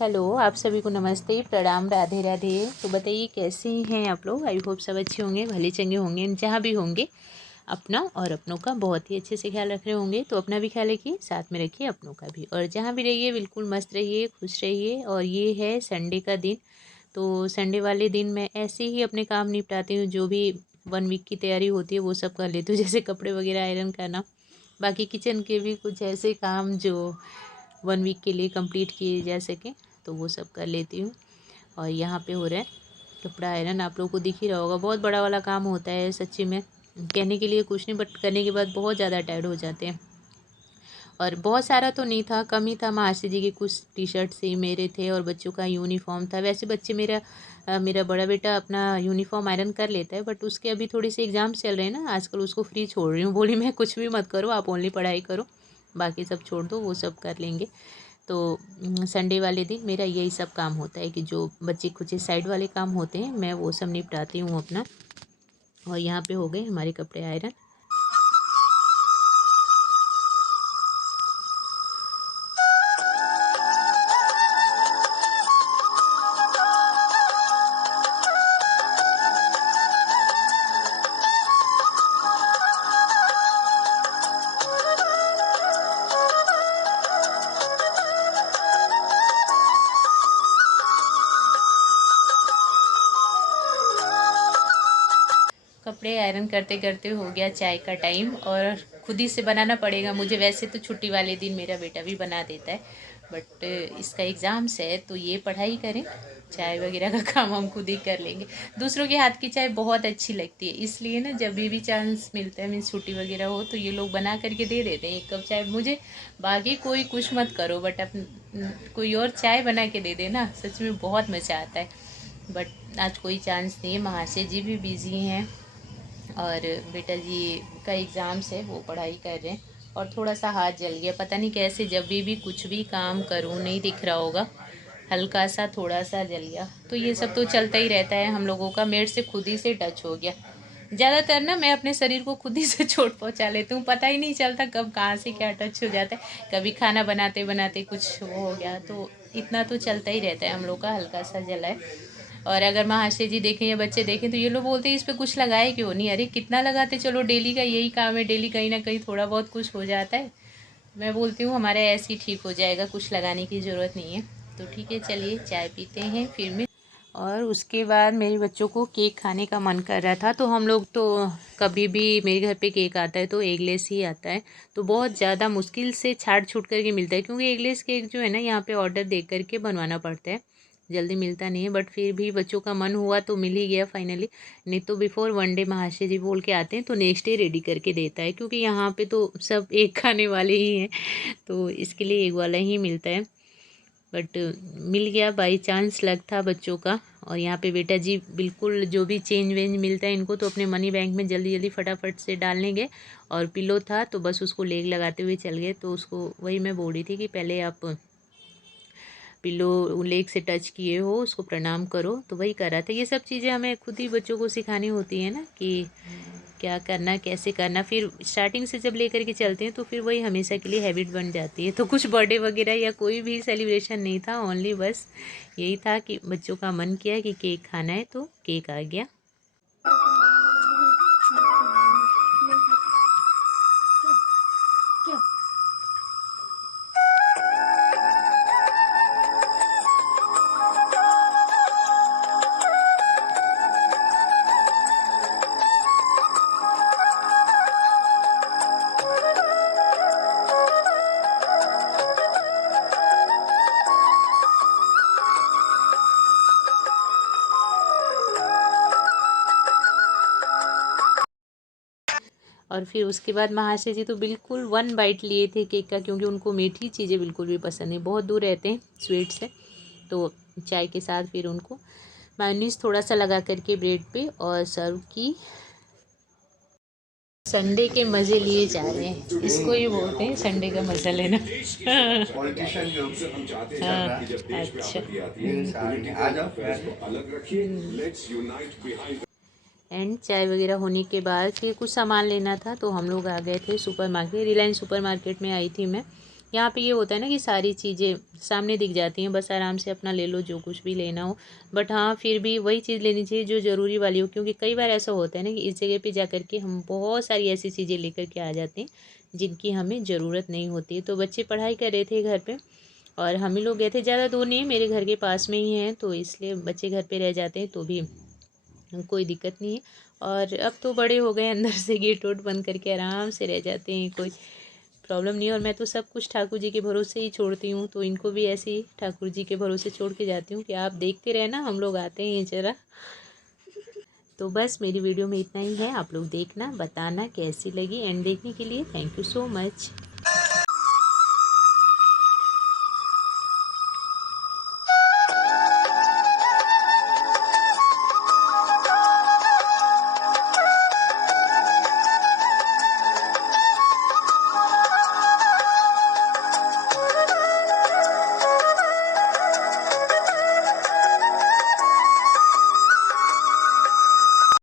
Hello, आप सभी को नमस्ते, प्रणाम, राधे राधे। तो बताइए कैसे हैं आप लोग। आई होप सब अच्छे होंगे, भले चंगे होंगे, जहाँ भी होंगे अपना और अपनों का बहुत ही अच्छे से ख्याल रख रहे होंगे। तो अपना भी ख्याल रखिए, साथ में रखिए अपनों का भी, और जहाँ भी रहिए बिल्कुल मस्त रहिए, खुश रहिए। और ये है संडे का दिन। तो संडे वाले दिन मैं ऐसे ही अपने काम निपटाती हूँ, जो भी 1 वीक की तैयारी होती है वो सब कर लेती हूँ, जैसे कपड़े वगैरह आयरन करना, बाकी किचन के भी कुछ ऐसे काम जो 1 वीक के लिए कंप्लीट किए जा सकें, तो वो सब कर लेती हूँ। और यहाँ पे हो रहा है कपड़ा आयरन, आप लोगों को दिख ही रहा होगा। बहुत बड़ा वाला काम होता है सच्ची में, कहने के लिए कुछ नहीं, बट करने के बाद बहुत ज़्यादा टायर्ड हो जाते हैं। और बहुत सारा तो नहीं था, कम ही था। महाशय जी के कुछ टी शर्ट से मेरे थे, और बच्चों का यूनिफॉर्म था। वैसे बच्चे मेरा बड़ा बेटा अपना यूनिफॉर्म आयरन कर लेता है, बट उसके अभी थोड़ी सी एग्ज़ाम चल रहे हैं ना आजकल, उसको फ्री छोड़ रही हूँ। बोली मैं कुछ भी मत करो, आप ओनली पढ़ाई करो, बाकी सब छोड़ दो, वो सब कर लेंगे। तो संडे वाले दिन मेरा यही सब काम होता है कि जो बच्चे कुछ साइड वाले काम होते हैं मैं वो सब निपटाती हूँ अपना। और यहाँ पे हो गए हमारे कपड़े आयरन। कपड़े आयरन करते करते हो गया चाय का टाइम, और खुद ही से बनाना पड़ेगा मुझे। वैसे तो छुट्टी वाले दिन मेरा बेटा भी बना देता है, बट इसका एग्ज़ाम्स है तो ये पढ़ाई करें, चाय वगैरह का काम हम खुद ही कर लेंगे। दूसरों के हाथ की चाय बहुत अच्छी लगती है, इसलिए ना जब भी चांस मिलता है, मीन्स छुट्टी वगैरह हो, तो ये लोग बना करके दे देते हैं 1 कप चाय मुझे। बाकी कोई कुछ मत करो, बट कोई और चाय बना के दे देना, सच में बहुत मज़ा आता है। बट आज कोई चांस नहीं है, महाशय जी भी बिज़ी हैं, और बेटा जी का एग्ज़ाम्स है, वो पढ़ाई कर रहे हैं। और थोड़ा सा हाथ जल गया, पता नहीं कैसे, जब भी कुछ भी काम करूँ, नहीं दिख रहा होगा, हल्का सा थोड़ा सा जल गया। तो ये सब तो चलता ही रहता है हम लोगों का। मेरे से खुद ही से टच हो गया। ज़्यादातर ना मैं अपने शरीर को खुद ही से चोट पहुंचा लेती हूँ, पता ही नहीं चलता कब कहाँ से क्या टच हो जाता है। कभी खाना बनाते बनाते कुछ वो हो गया, तो इतना तो चलता ही रहता है हम लोग का, हल्का सा जला है। और अगर महाशय जी देखें या बच्चे देखें तो ये लोग बोलते हैं इस पर कुछ लगाए क्यों नहीं। अरे कितना लगाते, चलो डेली का यही काम है, डेली कहीं ना कहीं थोड़ा बहुत कुछ हो जाता है। मैं बोलती हूँ हमारे ऐसे ही ठीक हो जाएगा, कुछ लगाने की ज़रूरत नहीं है। तो ठीक है, चलिए चाय पीते हैं फिर मैं। और उसके बाद मेरे बच्चों को केक खाने का मन कर रहा था, तो हम लोग तो कभी भी मेरे घर पे केक आता है तो एगलेस ही आता है। तो बहुत ज़्यादा मुश्किल से छाट छूट करके मिलता है, क्योंकि एगलेस केक जो है ना यहाँ पे ऑर्डर दे करके बनवाना पड़ता है, जल्दी मिलता नहीं है। बट फिर भी बच्चों का मन हुआ तो मिल ही गया फाइनली। नहीं तो बिफोर 1 डे महाशय जी बोल के आते हैं तो नेक्स्ट डे रेडी करके देता है, क्योंकि यहाँ पे तो सब एक खाने वाले ही हैं, तो इसके लिए एक वाला ही मिलता है। बट मिल गया, बाई चांस लक था बच्चों का। और यहाँ पे बेटा जी बिल्कुल जो भी चेंज वेंज मिलता है इनको, तो अपने मनी बैंक में जल्दी जल्दी फटाफट से डाल लेंगे। और पिलो था तो बस उसको लेग लगाते हुए चल गए। तो उसको वही मैं बोल रही थी कि पहले आप पिलो लेग से टच किए हो, उसको प्रणाम करो, तो वही कर रहा था। ये सब चीज़ें हमें खुद ही बच्चों को सिखानी होती है ना, कि क्या करना, कैसे करना। फिर स्टार्टिंग से जब लेकर के चलते हैं तो फिर वही हमेशा के लिए हैबिट बन जाती है। तो कुछ बर्थडे वगैरह या कोई भी सेलिब्रेशन नहीं था, ओनली बस यही था कि बच्चों का मन किया कि केक खाना है, तो केक आ गया। और फिर उसके बाद महाशय जी तो बिल्कुल 1 बाइट लिए थे केक का, क्योंकि उनको मीठी चीज़ें बिल्कुल भी पसंद नहीं, बहुत दूर रहते हैं स्वीट से। तो चाय के साथ फिर उनको मायोनीज थोड़ा सा लगा करके ब्रेड पे और सर्व की। संडे के मज़े लिए जा रहे हैं, इसको ही बोलते हैं संडे का मज़ा लेना। पॉलिटिशियन जो हम चाहते हैं हाँ, चल रहा है जब देश में अच्छा। आपत्ति आती है आ जाओ अलग रखिए, लेट्स यूनाइट बिहाइंड। एंड चाय वगैरह होने के बाद फिर कुछ सामान लेना था, तो हम लोग आ गए थे super market, Reliance super market में आई थी मैं। यहाँ पे ये होता है ना कि सारी चीज़ें सामने दिख जाती हैं, बस आराम से अपना ले लो जो कुछ भी लेना हो। बट हाँ, फिर भी वही चीज़ लेनी चाहिए जो ज़रूरी वाली हो, क्योंकि कई बार ऐसा होता है ना कि इस जगह पे जा कर के हम बहुत सारी ऐसी चीज़ें लेकर के आ जाते हैं जिनकी हमें ज़रूरत नहीं होती। तो बच्चे पढ़ाई कर रहे थे घर पे और हम ही लोग गए थे। ज़्यादा दूर नहीं है, मेरे घर के पास में ही है, तो इसलिए बच्चे घर पे रह जाते हैं तो भी कोई दिक्कत नहीं है। और अब तो बड़े हो गए, अंदर से गेट वोट बंद करके आराम से रह जाते हैं, कोई प्रॉब्लम नहीं है। और मैं तो सब कुछ ठाकुर जी के भरोसे ही छोड़ती हूँ, तो इनको भी ऐसे ही ठाकुर जी के भरोसे छोड़ के जाती हूँ कि आप देखते रहना, हम लोग आते हैं ज़रा। तो बस मेरी वीडियो में इतना ही है। आप लोग देखना, बताना कैसी लगी, एंड देखने के लिए थैंक यू सो मच।